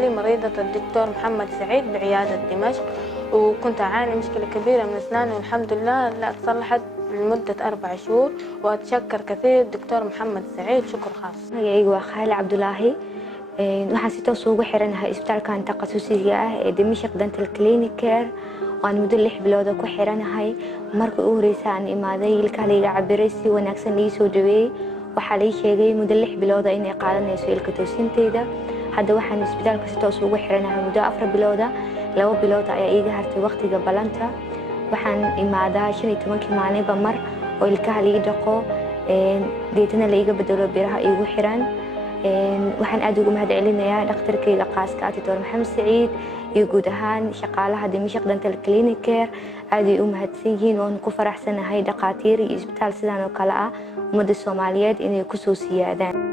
حالي مريضة الدكتور محمد سعيد بعيادة دمشق، وكنت أعاني مشكلة كبيرة من أسناني، والحمد لله لا تصلحت لمدة 4 شهور، وأتشكر كثير الدكتور محمد سعيد شكر خاص. magacaygu waa Khaali Cabdulaahi. waxaan si toos ugu xiranahay isbitaalkan takhasusiga ah ee Dimashq Dental Clinic Care. waan muddo 6 bilood ku xiranahay. markii ugu horeysay aan imaaday ilkahayga cabiray si wanaagsan ii soo dhaweeyay. waxaa la ii sheegay muddo 6 bilood inay qaadanayso ilka toosinteeda. hadda waxaan isbitaalka si toos ugu xiranahay muddo 4 bilood. 2 bilood ayaa iiga hartay waqtiga balanta. waxaan imaadaa 15 maalinba mar oo ilkaha la ii dhaqo, deetana la iga bedelo biraha igu xiran. waxaan aad ugu mahadcelinayaa dhakhtarkayga qaaska ah Dr. Maxamed Saciid iyo guud ahaan shaqaalaha Dimashq Dental Clinic Care. aad ay u mahadsan yihiin, waan ku faraxsanahay dhaqaatiir iyo isbitaal sidaan oo kale ah ummadda Soomaaliyeed inay ku soo siyaadaan.